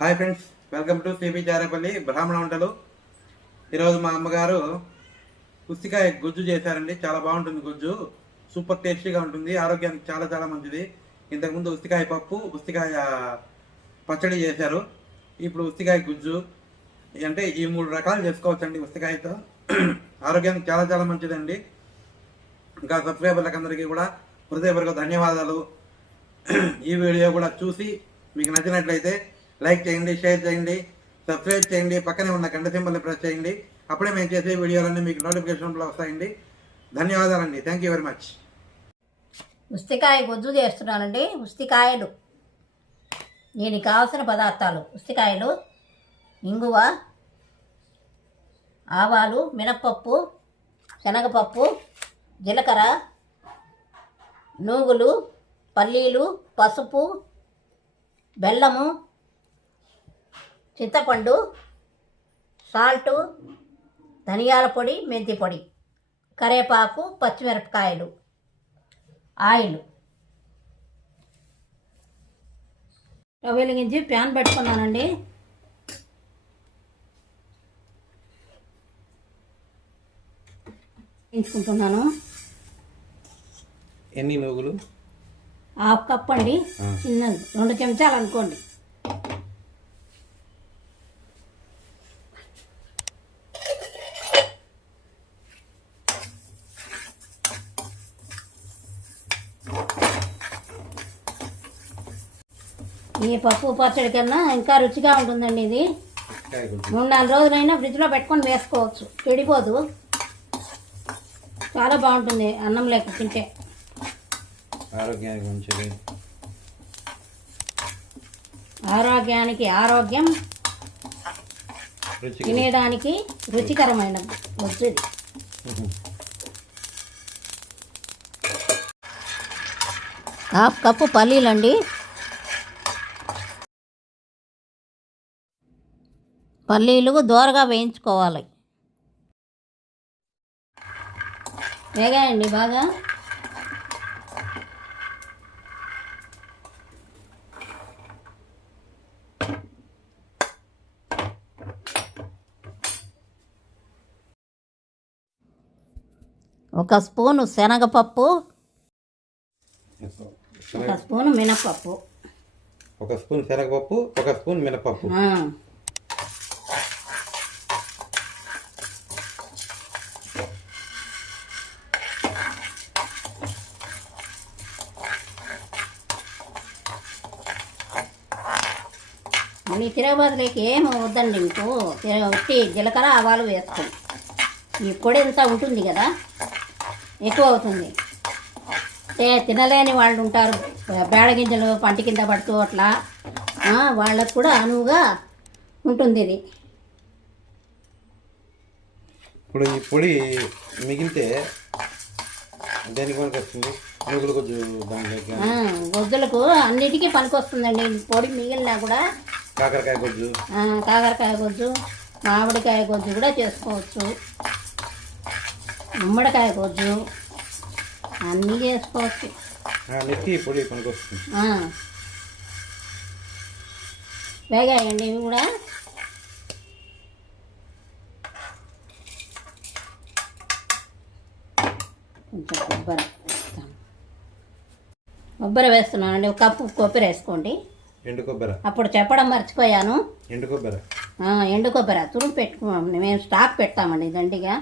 Hi friends, welcome to CB Jarepalli బ్రాహ్మణ వంటలు. ఈరోజు మా అమ్మగారు ఉసిరికాయ గుజ్జు చేశారండి. చాలా బాగుంటుంది గుజ్జు, సూపర్ టేస్టీగా ఉంటుంది, ఆరోగ్యానికి చాలా చాలా మంచిది. ఇంతకుముందు ఉసిరికాయ పప్పు, ఉసిరికాయ పచ్చడి చేశారు. ఇప్పుడు ఉసిరికాయ గుజ్జు అంటే ఈ 3 రకాలు చేసుకోవచ్చండి ఉసిరికాయతో. ఆరోగ్యానికి చాలా చాలా మంచిదండి. ఇంకా సబ్స్క్రైబర్లకు అందరికీ కూడా హృదయపూర్వక ధన్యవాదాలు. ఈ వీడియో కూడా చూసి మీకు నచ్చినట్లయితే లైక్ చేయండి, షేర్ చేయండి, సబ్స్క్రైబ్ చేయండి, పక్కనే ఉన్న గంట సింబల్ని ప్రెస్ చేయండి. అప్పుడే మేము చేసే వీడియోలన్నీ మీకు నోటిఫికేషన్లో వస్తాయండి. ధన్యవాదాలండి. Thank you very much. ఉసిరికాయ గుజ్జు చేస్తున్నానండి. ఉసిరికాయలు దీనికి కావాల్సిన పదార్థాలు: ఉసిరికాయలు, ఇంగువ, ఆవాలు, మినప్పప్పు, శనగపప్పు, జీలకర్ర, నూగులు, పల్లీలు, పసుపు, బెల్లము, చింతపండు, సాల్టు, ధనియాల పొడి, మెంతి పొడి, కరివేపాకు, పచ్చిమిరపకాయలు, ఆయిల్. స్టవ్ వెలిగించి ప్యాన్ పెట్టుకున్నానండి. వేయించుకుంటున్నాను. ఎన్ని నూగులు? 1/2 కప్ అండి, చిన్నది, 2 చెంచాలు అనుకోండి. ఈ పప్పు పచ్చడి కన్నా ఇంకా రుచిగా ఉంటుందండి. ఇది 3-4 రోజులైనా ఫ్రిడ్జ్లో పెట్టుకొని వేసుకోవచ్చు, చెడిపోదు. చాలా బాగుంటుంది అన్నం లేక తింటే. ఆరోగ్యానికి మంచిది. ఆరోగ్యానికి ఆరోగ్యం, తినేయడానికి రుచికరమైన వచ్చేది. 1/2 కప్పు పల్లీలండి. పల్లీలు దోరగా వేయించుకోవాలి. వేగాయండి బాగా. ఒక స్పూను శనగపప్పు, 1 స్పూను మినపప్పు, 1 స్పూన్ శనగపప్పు, 1 స్పూన్ మినపప్పు. మీ తిరగబాతులకి ఏం వద్దండి మీకు. ఉట్టి జీలకర్ర, ఆవాలు వేసుకోండి. ఈ పొడి ఎంత ఉంటుంది కదా, ఎక్కువ అవుతుంది. తినలేని వాళ్ళు ఉంటారు, బేడ గింజలు పంటి కింద పడుతూ అట్లా, వాళ్ళకు కూడా అనువుగా ఉంటుంది ఇది. ఇప్పుడు ఈ పొడి మిగిలితే దేనికి పనికి వస్తుంది? నువ్వుల గుజ్జు దాంట్లోకి, గొజ్జులకు అన్నిటికీ పనికి వస్తుందండి. పొడి మిగిలినా కూడా కాకరకాయ గుజ్జు, కాకరకాయ గుజ్జు, మామిడికాయ గుజ్జు కూడా చేసుకోవచ్చు, గుమ్మడికాయ గుజ్జు అన్నీ చేసుకోవచ్చు. అన్నిటికీ పొడి పనికి వస్తుంది. వేగాయండి ఇవి కూడా. కొంచెం కొబ్బరి వేస్తున్నానండి. 1 కప్పు కొబ్బరి వేసుకోండి. ఎండు కొబ్బరి అప్పుడు చెప్పడం మర్చిపోయాను. ఎండు కొబ్బరి, ఎండు కొబ్బరి తురుము పెట్టుకున్నాం. మేము స్టాక్ పెడతామండి దండిగా.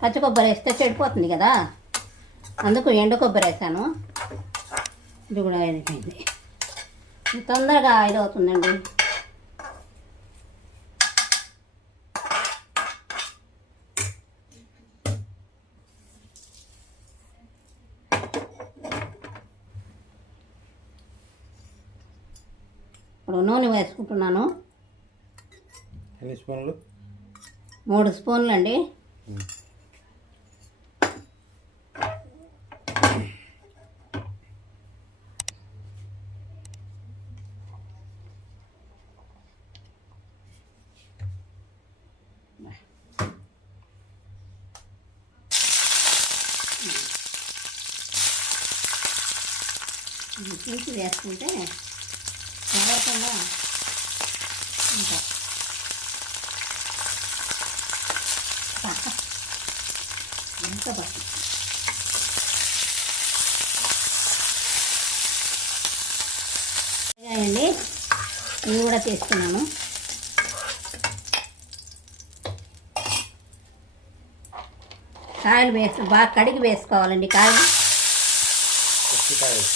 పచ్చి కొబ్బరి వేస్తే చెడిపోతుంది కదా, అందుకు ఎండు కొబ్బరి వేసాను. ఇది కూడా అయిపోయింది. తొందరగా ఇది అవుతుందండి. ఇప్పుడు నూనె వేసుకుంటున్నాను. ఎన్ని స్పూన్లు? 3 స్పూన్లు అండి. తీసి వేసుకుంటే వేస్తుందా ఇంకా ఎంత పట్టు అండి. ఇవి కూడా తీసుకున్నాను. కాయలు బాగా కడిగి వేసుకోవాలండి. కాయలు ఉసిరికాయలు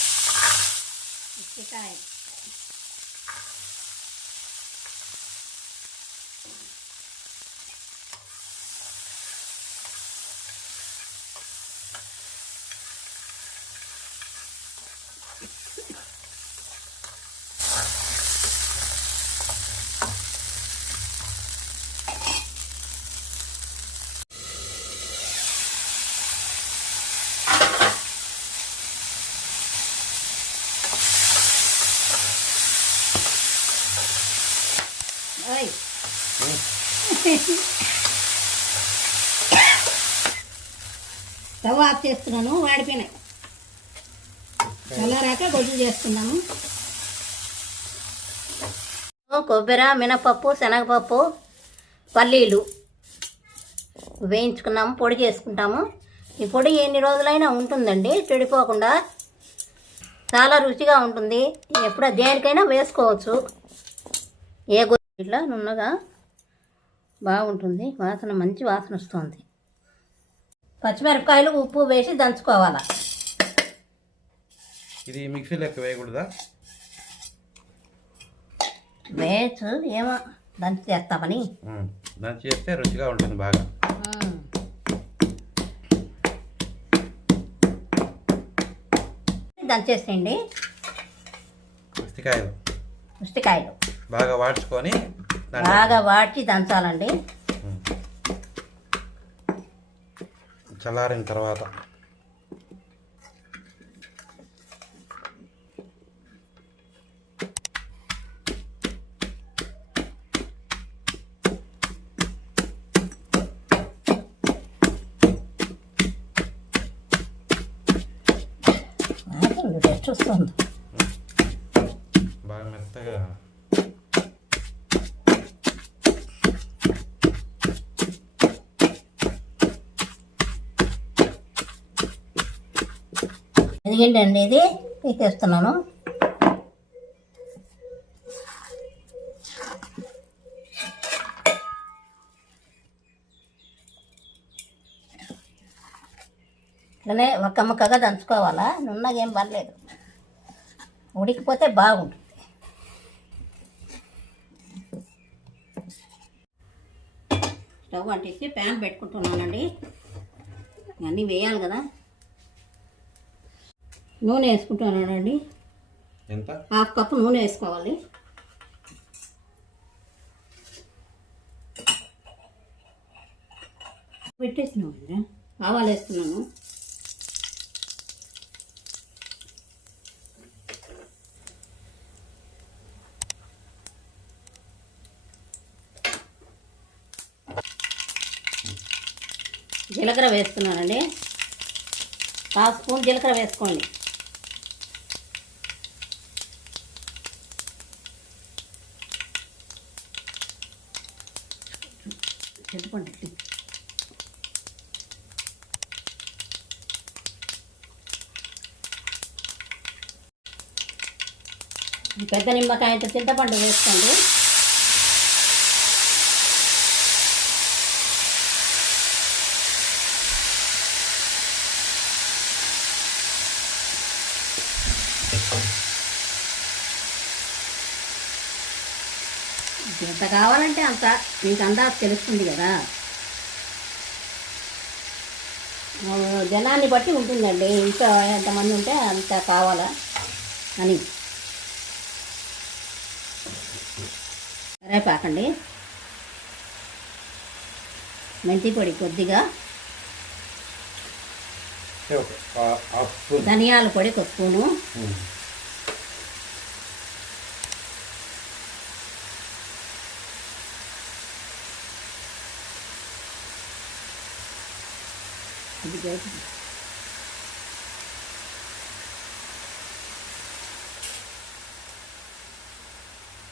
స్టవ్ ఆఫ్ చేస్తున్నాను. వాడిపోయినాయి. చల్లారాక గొజ్జు చేస్తున్నాము. కొబ్బరి, మినపప్పు, శనగపప్పు, పల్లీలు వేయించుకున్నాము. పొడి చేసుకుంటాము. ఈ పొడి ఎన్ని రోజులైనా ఉంటుందండి, చెడిపోకుండా. చాలా రుచిగా ఉంటుంది. ఎప్పుడో దేనికైనా వేసుకోవచ్చు. ఏ ఇట్లా నున్నగా బాగుంటుంది. వాసన మంచి వాసన వస్తుంది. పచ్చిమిరపకాయలు ఉప్పు వేసి దంచుకోవాలా. ఇది మిక్సీలోకి వేయకూడదా? వేయచ్చు, ఏమో దంచి చేస్తామని. దంచి చేస్తే రుచిగా ఉంటుంది బాగా. దంచేసేయండి. ఉసిరికాయలు బాగా వాడ్చుకొని బాగా వాడ్చి దంచాలండి. చల్లారిన తర్వాత టెస్ట్ వస్తుంది. బాగా మెత్తగా ఎందుకంటే ఇది తీసేస్తున్నాను. ఇట్లనే ఒక్క ముక్కగా దంచుకోవాలా. నున్నగా ఏం పర్లేదు, ఉడికిపోతే బాగుంటుంది. స్టవ్ అంటించి ప్యాన్ పెట్టుకుంటున్నానండి. అన్నీ వేయాలి కదా. నూనె వేసుకుంటున్నానండి. ఎంత? 1/2 కప్పు నూనె వేసుకోవాలి. పెట్టేసినామండి. ఆవాలు వేస్తున్నాను. జీలకర్ర వేస్తున్నానండి. 1/2 స్పూన్ జీలకర్ర వేసుకోండి. చింతపండు పెద్ద నిమ్మకాయంత చింతపండు వేసుకోండి. ఎంత కావాలంటే అంత మీకు అందాజు తెలుస్తుంది కదా. జనాన్ని బట్టి ఉంటుందండి. ఇంకా ఎంతమంది ఉంటే అంత కావాలా అని. కరేపాకండి, మెంతి పొడి కొద్దిగా, ధనియాల పొడి 1 స్పూను,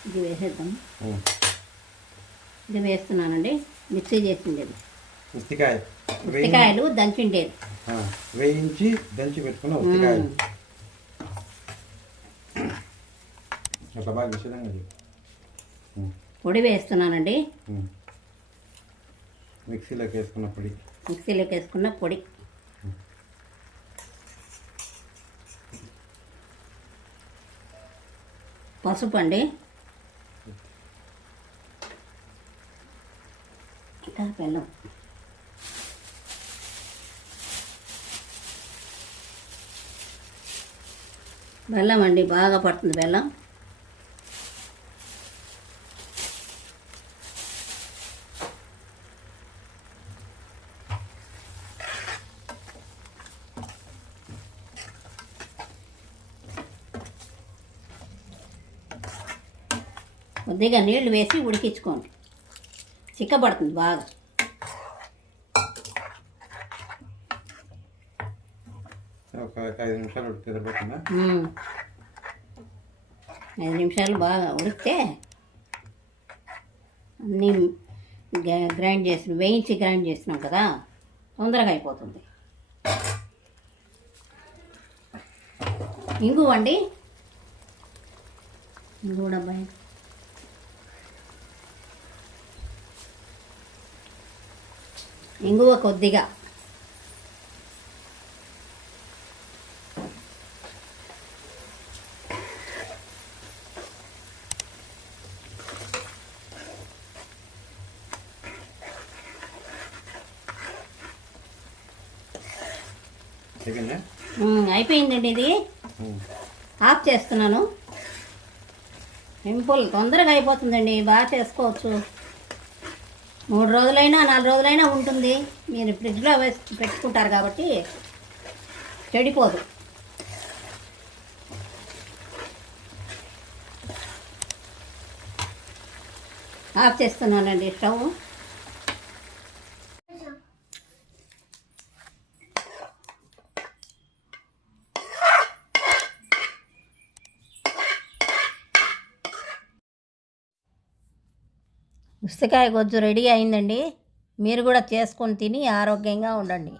ఇది వేసేద్దాం. ఉమ్. ఇది వేస్తున్నానండి. మిక్సీ చేసిండేది ఉత్తికాయ ఉత్తికాయలు దంచిండేది. వేయించి దంచి పెట్టుకున్న ఉత్తికాయలు. అట్లా బాగా విషయంగా పొడి వేస్తున్నానండి. మిక్సీలోకి వేసుకున్న పొడి. మిక్సీలోకి వేసుకున్న పొడి. పసుపు అండి. ఇంకా బెల్లం. బెల్లం అండి, బాగా పడుతుంది బెల్లం. కొద్దిగా నీళ్లు వేసి ఉడికించుకోండి, చిక్కబడుతుంది బాగా. ఒక 5 నిమిషాలు ఉడికితే సరిపోతుందా? 5 నిమిషాలు బాగా ఉడికితే అన్నీ గ్రైండ్ చేసి వేయించి గ్రైండ్ చేసినాం కదా, తొందరగా అయిపోతుంది. ఇంగువ అండి, ఇంగువ డబ్బా. ఇంగువ కొద్దిగా. అయిపోయిందండి. ఇది ఆఫ్ చేస్తున్నాను. సింపుల్, తొందరగా అయిపోతుందండి, బాగా చేసుకోవచ్చు. 3 రోజులైనా 4 రోజులైనా ఉంటుంది. మీరు ఫ్రిడ్జ్లో వేసి పెట్టుకుంటారు కాబట్టి చెడిపోదు. ఆఫ్ చేస్తున్నానండి స్టవ్. ఉసిరికాయ గొజ్జు రెడీ అయిందండి. మీరు కూడా చేసుకొని తిని ఆరోగ్యంగా ఉండండి.